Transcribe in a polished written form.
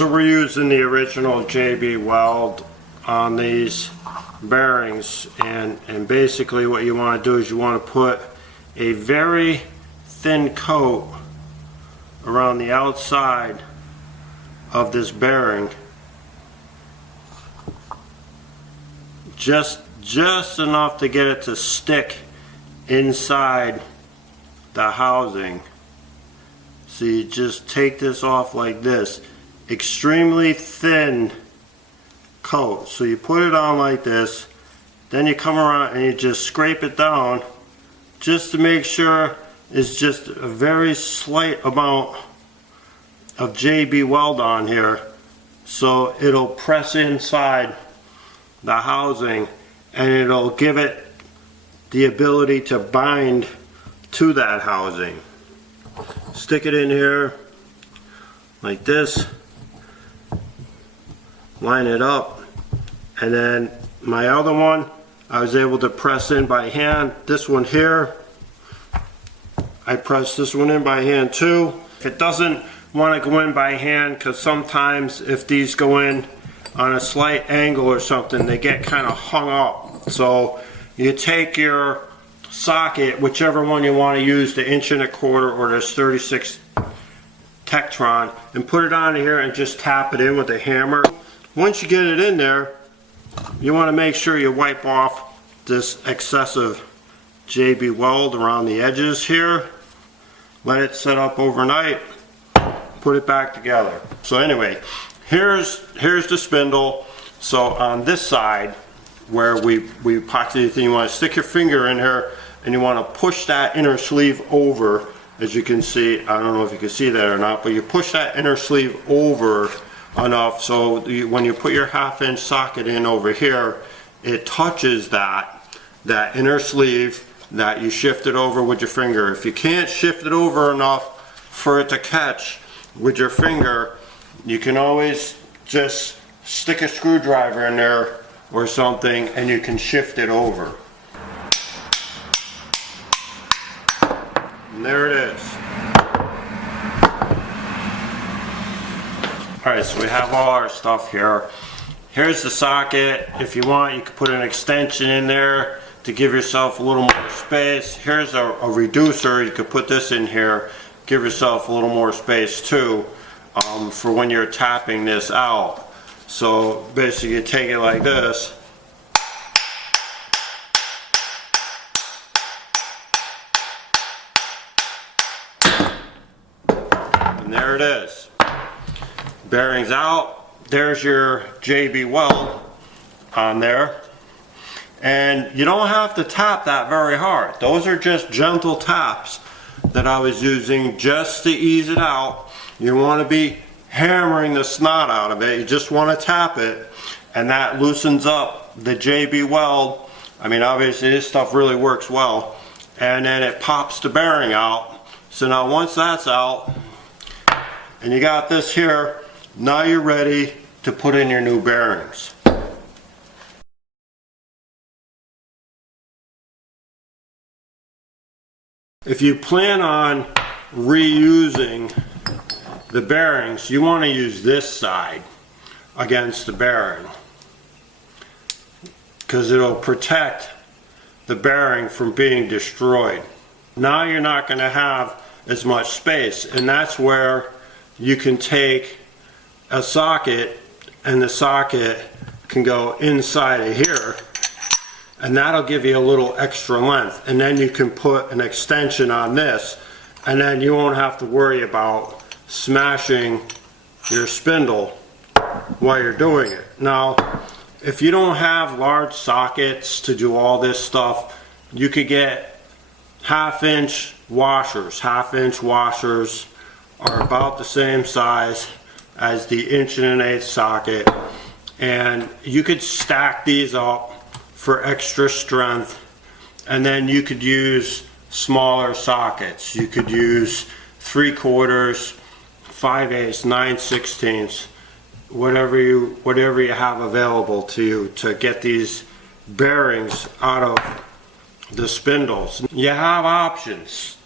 So we're using the original JB Weld on these bearings, and basically what you want to do is you want to put a very thin coat around the outside of this bearing, just enough to get it to stick inside the housing. So you just take this off like this, extremely thin coat. So you put it on like this, then you come around and you just scrape it down just to make sure it's just a very slight amount of JB Weld on here, so it'll press inside the housing and it'll give it the ability to bind to that housing. Stick it in here like this, line it up, and then my other one I was able to press in by hand. This one here, I press this one in by hand too. If it doesn't want to go in by hand, because sometimes if these go in on a slight angle or something, they get kind of hung up. So you take your socket, whichever one you want to use, the 1 1/4 or this 36 Tektron, and put it on here and just tap it in with a hammer. Once you get it in there, you want to make sure you wipe off this excessive JB Weld around the edges here. Let it set up overnight, put it back together. So anyway, here's the spindle. So on this side where we epoxy the thing, you want to stick your finger in here and you want to push that inner sleeve over. As you can see, I don't know if you can see that or not, but you push that inner sleeve over enough so when you put your 1/2 inch socket in over here, it touches that inner sleeve that you shift it over with your finger. If you can't shift it over enough for it to catch with your finger, you can always just stick a screwdriver in there or something and you can shift it over. And there it is. Alright, so we have all our stuff here. Here's the socket. If you want, you can put an extension in there to give yourself a little more space. Here's a reducer. You could put this in here, give yourself a little more space too, for when you're tapping this out. So basically you take it like this, and there it is. Bearings out. There's your JB Weld on there. And you don't have to tap that very hard. Those are just gentle taps that I was using just to ease it out. You want to be hammering the snot out of it. You just want to tap it, and that loosens up the JB Weld. I mean, obviously this stuff really works well. And then it pops the bearing out. So now once that's out, and you got this here, now you're ready to put in your new bearings. If you plan on reusing the bearings, you want to use this side against the bearing, because it'll protect the bearing from being destroyed. Now you're not going to have as much space, and that's where you can take a socket and the socket can go inside of here, and that'll give you a little extra length, and then you can put an extension on this, and then you won't have to worry about smashing your spindle while you're doing it. Now if you don't have large sockets to do all this stuff, you could get 1/2 inch washers. 1/2 inch washers are about the same size as the 1 1/8" socket, and you could stack these up for extra strength, and then you could use smaller sockets. You could use 3/4, 5/8, 9/16, whatever you have available to you to get these bearings out of the spindles. You have options.